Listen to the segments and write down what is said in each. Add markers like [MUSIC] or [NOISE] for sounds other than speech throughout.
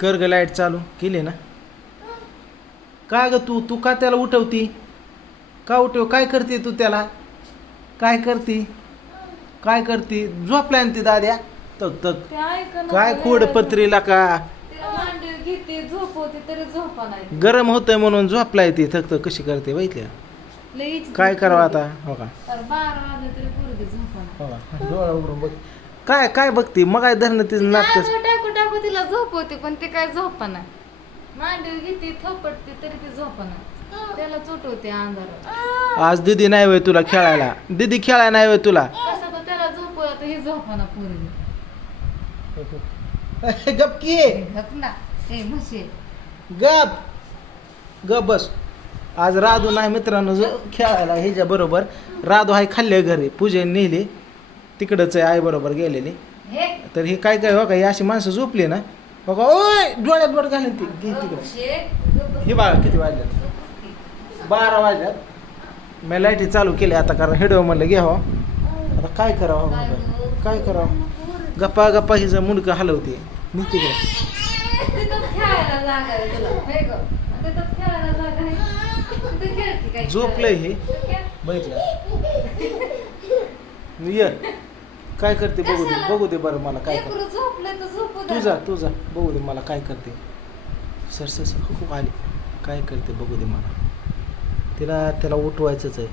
कर ग लाइट चालू केली ना? का ग तू? तू का त्याला उठवती? का उठव? काय करते तू त्याला? काय करते? काय करते? झोपलाय ना ती दाद्या? तक तक. काय खोड पत्रीला का? ते मांडी घेते झोपवते तरी झोपा नाही. गरम होतंय म्हणून झोपलाय ती. थक थक कशी करते बघितल्या काय करावं आता? हो का? तर बारा वाजले तरी पोरगी झोपा नाही. हो का? डोळा उघडून बघ. काय काय बघते? मग काय धरणं तिचं नाटक? टाकू टाकू तिला झोपवते पण ते काय झोपा नाही मांडी घेते थोपटते तरी ती झोपा नाही त्याला चोटवते अंधारात आज दिदी नाही वय तुला खेळायला. दिदी खेळायला नाही वय तुला. कसं तर त्याला झोपवलं तर हे झोपा ना पोरगी गप की घक ना. ए म्हशी. गप. गप बस. आज राधू नाही मित्रांनो ज- खेळायला ह्याच्या बरोबर. राधू आहे खाल्ले घरी. पूजेने नेली. तिकडंच आहे आई बरोबर गेलेली. हे? तर हे काय काय हो का ही अशी माणसं झोपली ना हो का ओय डोळ्यात बोट घालून ती घे तिकडे. हे बघा किती वाजल्यात? बारा वाजल्यात. मी लाईटी चालू केली आता कारण हिडो म्हणलं घे हो. आता काय करावं काय म्हणलं. गं? काय करावं? गप्पा गप्पा हिचं मुंडकं हलवते. मी तिकडे. हे झोपलंय हे. बघितलं? ये. काय करते? बघू दे? बघू दे बरं मला काय करते. लेकरं झोपले तर झोपू तू जा तू जा. बघू दे मला काय करते. सर सर सर खूप आली. काय करते? बघू दे मला. तिला त्याला उठवायचंच आहे.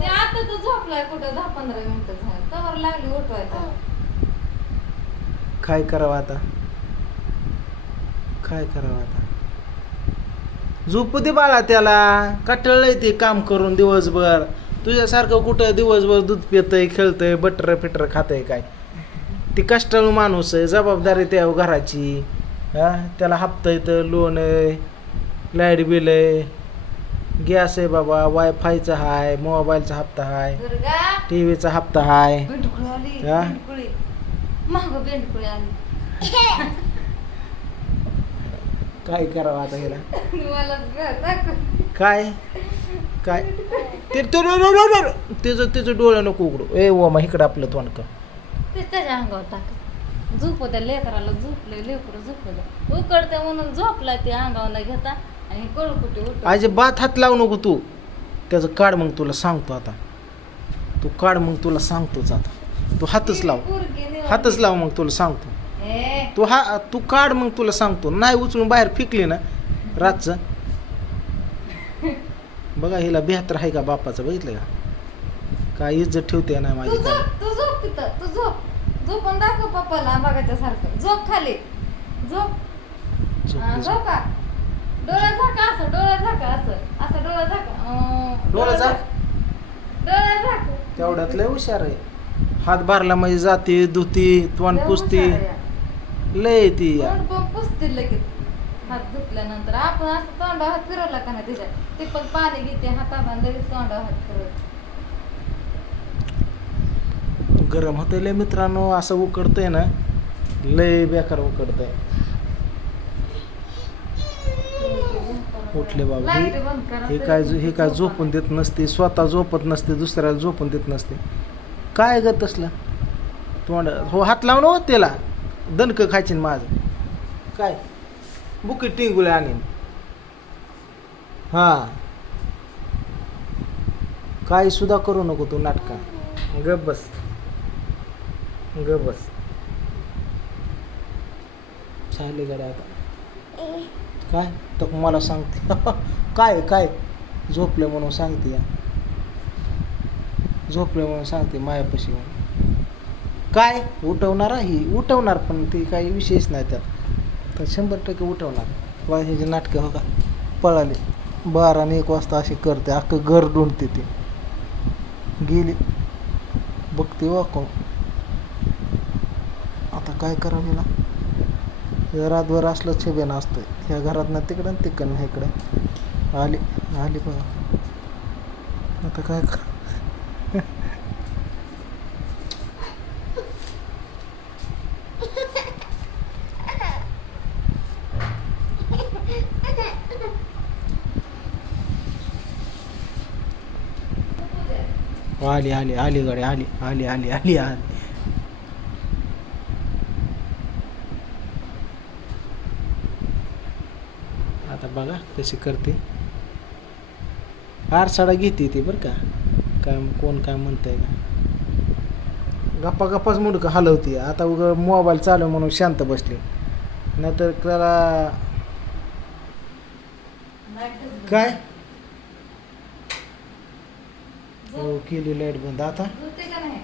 ते आता तर झोपलाय कुठं? दहा पंधरा मिनिटं झालं. तवर लागली उठवायचं काय करावं आता? काय करावं आता? झोपू दे बाळा त्याला. कटळलंय ते काम करून दिवसभर. तुझ्यासारखं कुठं दिवसभर दूध पितंय खेळतंय बटर फिटर खातंय काय? ती कष्टाळू माणूस आहे जबाबदारी त्या घराची. हा? त्याला हप्ता येतं लोन आहे लाइट बिल आहे. गॅस आहे बाबा वायफायचा आहे मोबाईलचा हप्ता आहे दुर्गा! टी व्हीचा हप्ता हा? आली. काय करावं आता दाखव. [LAUGHS] काय? काय? ते तो त्याचं त्याचं डोळं नको उघडू. ए ओ मग इकडं आपलं तोंड कर. ते त्याच्या अंगावर टाक. लेकराला झोपले लेकरं झोपलं. उकडते म्हणून झोपलाय ते अंगावर घेता आणि कळकुटी उठ अजिबात हात लावू नको तू. त्याचं काढ मग तुला सांगतो आता. तू काढ मग तुला सांगतोच आता. तू हातच लाव. हातच लाव मग तुला सांगतो. तू हा तू काढ मग तुला सांगतो. नाही उचलून बाहेर फेकली ना रातचं. बघा हिला बेहतर आहे का बापाचं? बघितलं का? काय इज्जत ठेवते ना माझी काय तू झोप तिथं तू झोप. झोपून दाखव पप्पाला बघायच्या सारखं. झोप खाली. झोप. झोप. झोपा. डोळा झाका असं डोळा झाका असं. असं डोळा झाका. डोळा झाक. डोळा झाक. तेवढ्यात लय हुशार आहे. हात भरला म्हणजे जाते धुती तोंड पुसती. लय ती पुसतील लगेच. हात धुतल्यानंतर आपण असं तोंडावर हात फिरवला का नाही त्याच्यात ते पण पाणी घेते लगेच तोंडावर हात फिरवते. गरम होतंय लय मित्रांनो असं उकडतंय ना लय बेकार उकडतंय. उठले बाबा लाइट हे बंद करा हे तरी काय हे काय झोपा. झोपून देत नसते स्वतः झोपत नसते दुसऱ्याला झोपून देत नसते. काय ग तसलं? तोंड हो हात लावून हो त्याला. दणक खायची ना माझं. काय? बुकी टिंगुले आणीन हा काय सुद्धा करू नको तू नाटका गप बस गप बस चालले गाड्या आता काय तर मला सांगते काय काय झोपले म्हणून सांगते या झोपले म्हणून सांगते मायापाशी म्हणून काय उठवणार ही उठवणार पण ती काही विशेष नाही त्यात तर शंभर टक्के उठवणार बा हे नाटकं हो का पळाली. बारा आणि एक वाजता अशी करते अख्खं घर डुंडते ती. गेली. बघते वाकून आता काय करावं हिला रातभर असलं छेबेन असतं ह्या घरात ना तिकडं तिकडनं इकडं. आली आली बघा. आता काय करा आली आली आली गाडी आली आली आली आली आली. हा बघा कशी करते. आरसाडा घेते ती बरं का. काय कोण काय म्हणतंय का. गप्पा गप्पाच मुडकं हलवते. आता उग मोबाईल चालू म्हणून शांत बसली. नाहीतर त्याला. काय झोप- हो केली लाइट बंद. आता? का नाही?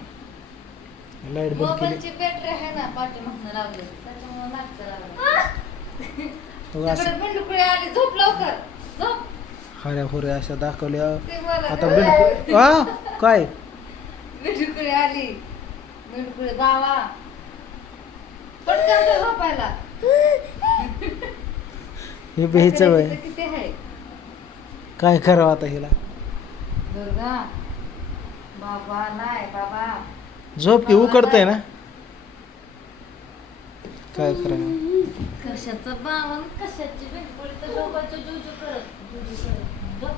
लाइट बंद केली. मोबाईलची बॅटरी आहे ना पाठीमागनं लावली. त्याच्यामुळे नाटकं लागलं हो असं. तिकडे बिंडुकुळी आली. झोप लवकर. झोप. हऱ्या होऱ्या अशा दाखवल्या. ते मला आता बिलकुल आ? काय? बिंडुकुळी आली. बिंडुकुळी गावा. पटकन झोपायला. हे बेचं वय तिथं किती आहे? काय करावं आता हिला? दुर्गा. बाबा नाही बाबा झोप की उकडतंय ना? काय करावं कशाचं बावन कशाची बिंडुकुळी तर झोपायचं जुजू करत जुजू करत. झोप.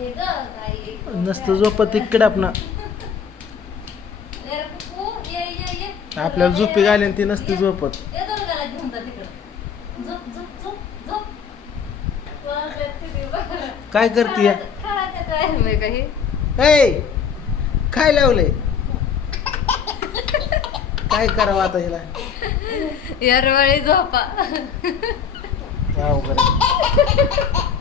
ग गाई नसतं झोपत इकडे आपण. ये रे कुकू, ये ये ये. आपल्याला झोपी घाली आणि ती नसती ये. झोपत. ये दुर्गाला घेऊन जा तिकडं. झोप झोप झोप झोप. बरं, तिथे बरं. काय करतीय? काही ए! काय लावलंय काय करावं आता हिला? यारवाळी झोपा. अवघड आहे.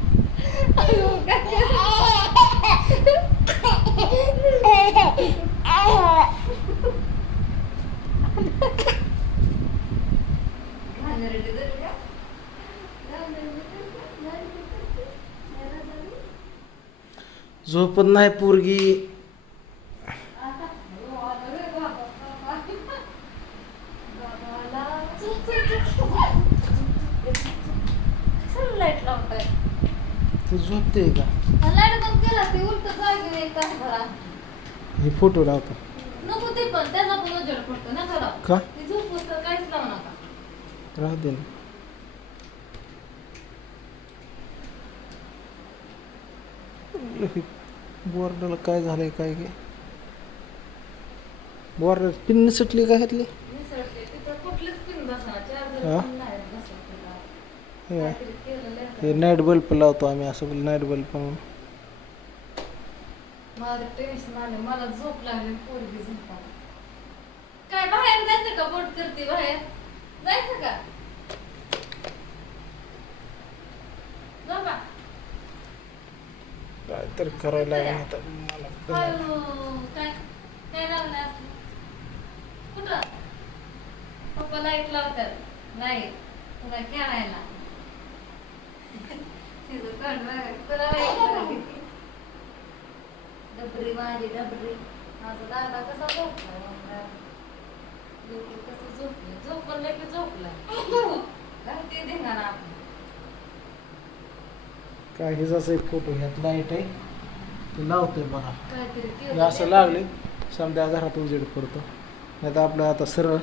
झोपत नाही पोरगी आता, हो, आलं रे बाबा, बाबा. बाबाला झोप, झोप, झोप. कशाला लाइट लावताय ती झोपते का लाइट बंद केला ते उलट जागे एक तास भरा हे फोटो लावतो नको ते पण त्याचा पण उजेड पडतो ना खरा का ती झोपूस तर काहीच लावू नका राहू दे ना बोर्डाला काय झालंय काय काय बोर्ड पिन सुटली मिसळते तिथं कुठलीच पिन चार्जर हा? नाही. हे. काहीतरी केलेलं आहे. हे नाईट बल्ब लावतो आम्ही असं नाईट बल्ब म्हणून. मला टेन्शन आले मला झोप लागली पोरगी झोपा काय बाहेर जायचं का? बोट करते बाहेर. जायचं का? काय तर करायला लागेल आता मला कळलं. हळू काय काय असलं कुठं? पप्पा लाइट लावतात. नाही तुला खेळायला तिचं तोंड बघा, तुला लाइट लावली. डबरी माझी डबरी. माझा दादा कसा झोपला कसं झोपलं? की झोपला. घालते धिंगाणा आपण काय जसं एक फोटो ह्यात लाइट आहे ते लावतोय बघा. हे असं लागले. समजा घरात उजेड पडतो. नाही तर आपलं आता सरळ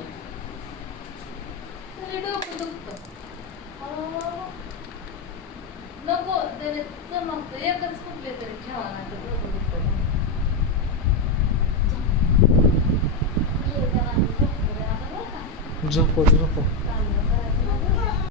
नको त्याने चमकतं एकच कुठले तरी ठेवा नाही तर डोकं